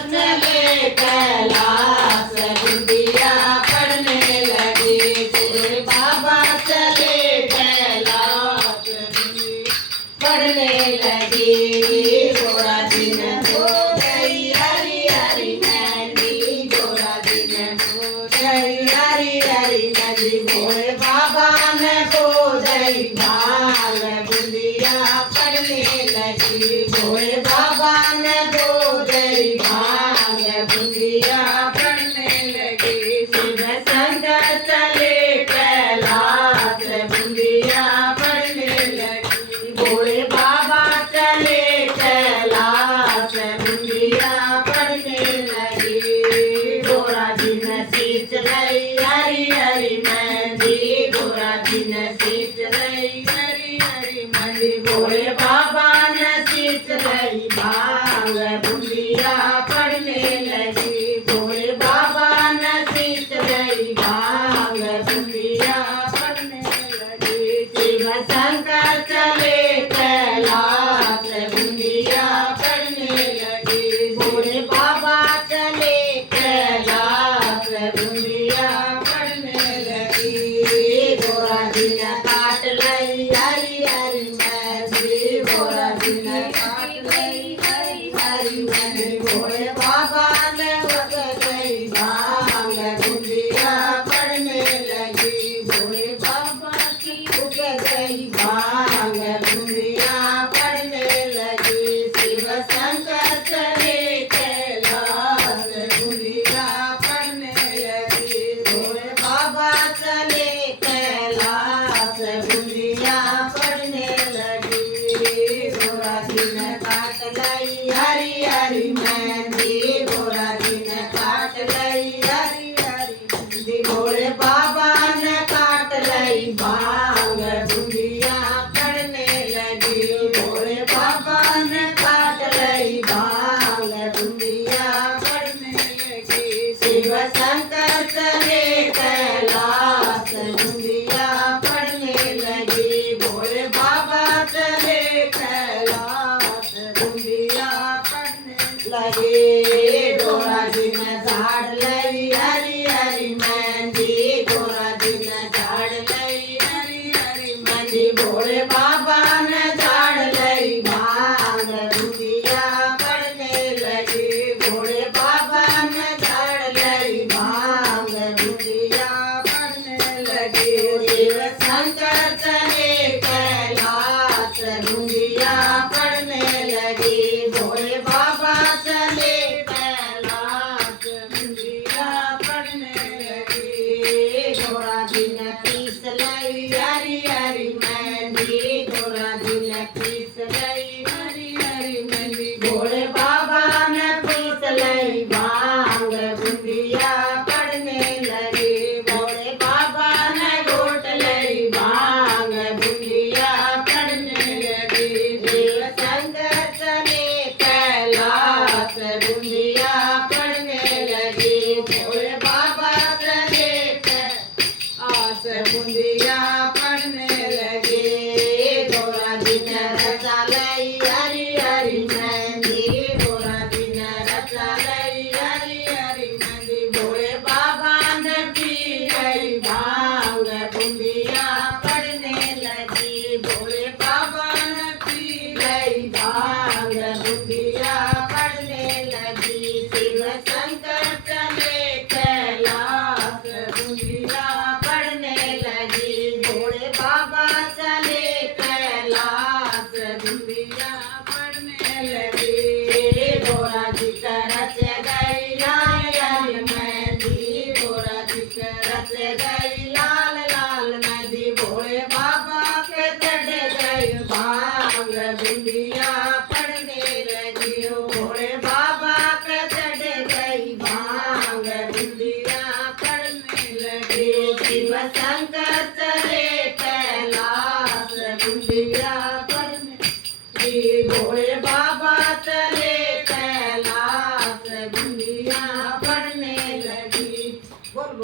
चले कैलाश बुंदिया पढ़ने लगी। भोले बाबा चले कैलाश पढ़ने लगी। गोरा दिन हो गई हरी हरी मेहंदी, गोरा दिन हो गई हरी हरी मेहंदी। भोले बाबा ने बोझई भाल बुंदिया पढ़ने लगी। भोले बाबा ने बोझई भाल बुंदिया पढ़ने लगी। शिव शंकर चले कैलाश बुंदिया पढ़ने लगी। भोले बाबा चले कैलाश बुंदिया पढ़ने लगी। गोरा दिन सींच रही हरी हरी मेहंदी, गोरा दिन सींच रही हरी हरी मेहंदी। भोले बाबा ने सींच रही भांग बुंदिया पढ़ने लगी। भोले बाबा ने सींच रही भांग बुंदिया पढ़ने लगी। शिव शंकर चले कैलाश बुंदिया पढ़ने लगी। भोले बाबा चले कैलाश बुंदिया पढ़ने लगी। गोरा दिन काट लई हरी हरी मेहंदी, गोरा दिन काट लई हरी हरी मेहंदी। भोले बाबा ने उग गई भांग बुंदिया पढ़ने लगी। भोले बाबा की उग गई भांग बुंदिया पढ़ने लगी। शिव शंकर चले कैलाश बुंदिया पढ़ने लगी। भोले बाबा चले कैलाश बुंदिया पढ़ने लगी। गोरा दिन काट लई हरी हरी मेहंदी, गोरा दिन काट लई हरी हरी मेहंदी। भोले बाबा ने काट लई भांग बुंदिया पढ़ने लगी। भोले बाबा ने काट लई भांग बुंदिया पढ़ने लगी। शिव शंकर चले कैलाश बुंदिया पढ़ने लगी। भोले बाबा चले कैलाश बुंदिया पढ़ने लगी। गोरा दिन झाड़ लई हरी हरी मेहंदी, गोरा दिन झाड़ लई हरी हरी मेहंदी। भोले बाबा ने झाड़ लई भांग बुंदिया पढ़ने लगी। भोले बाबा ने झाड़ लई भांग बुंदिया पढ़ने लगी। शिव शंकर चले कैलाश बुंदिया पढ़ने लगी। भोले बाबा चले कैलाश बुंदिया पढ़ने लगी। गोरा दिन पीस लई हरी हरी मेहंदी, गोरा दिन पीस लई हरी हरी मेहंदी। भोले बाबा ने पीस लई भांग बुंदिया पढ़ने लगी। भोले बाबा ने घोट लई भांग बुंदिया पढ़ने लगी। शिव शंकर चले कैलाश बुंदिया पढ़ने लगी। भोले बाबा चले कैलाश बुंदिया पढ़ने लगी। गोरा दिन रचा लई हरी हरी मेहंदी, गोरा दिन रचा लई हरी हरी मेहंदी। भोले बाबा ने पी गई भांग बुंदिया पढ़ने लगी। भोले बाबा ने पी गई भांग बुंदिया पढ़ने लगी। शिव शंकर चले कैलाश बुंदिया पढ़ने लगी। भोले बाबा चले कैलाश बुंदिया पढ़ने लगी। गोरा जी रच गई लाल लाल मेहंदी, गोरा जी रच गई लाल लाल मेहंदी। भोले बाबा के चढ़ गई भांग बुंदिया पढ़ने लगी। भोले बाबा के चढ़ गई भांग बुंदिया पढ़ने लगी। शिव शंकर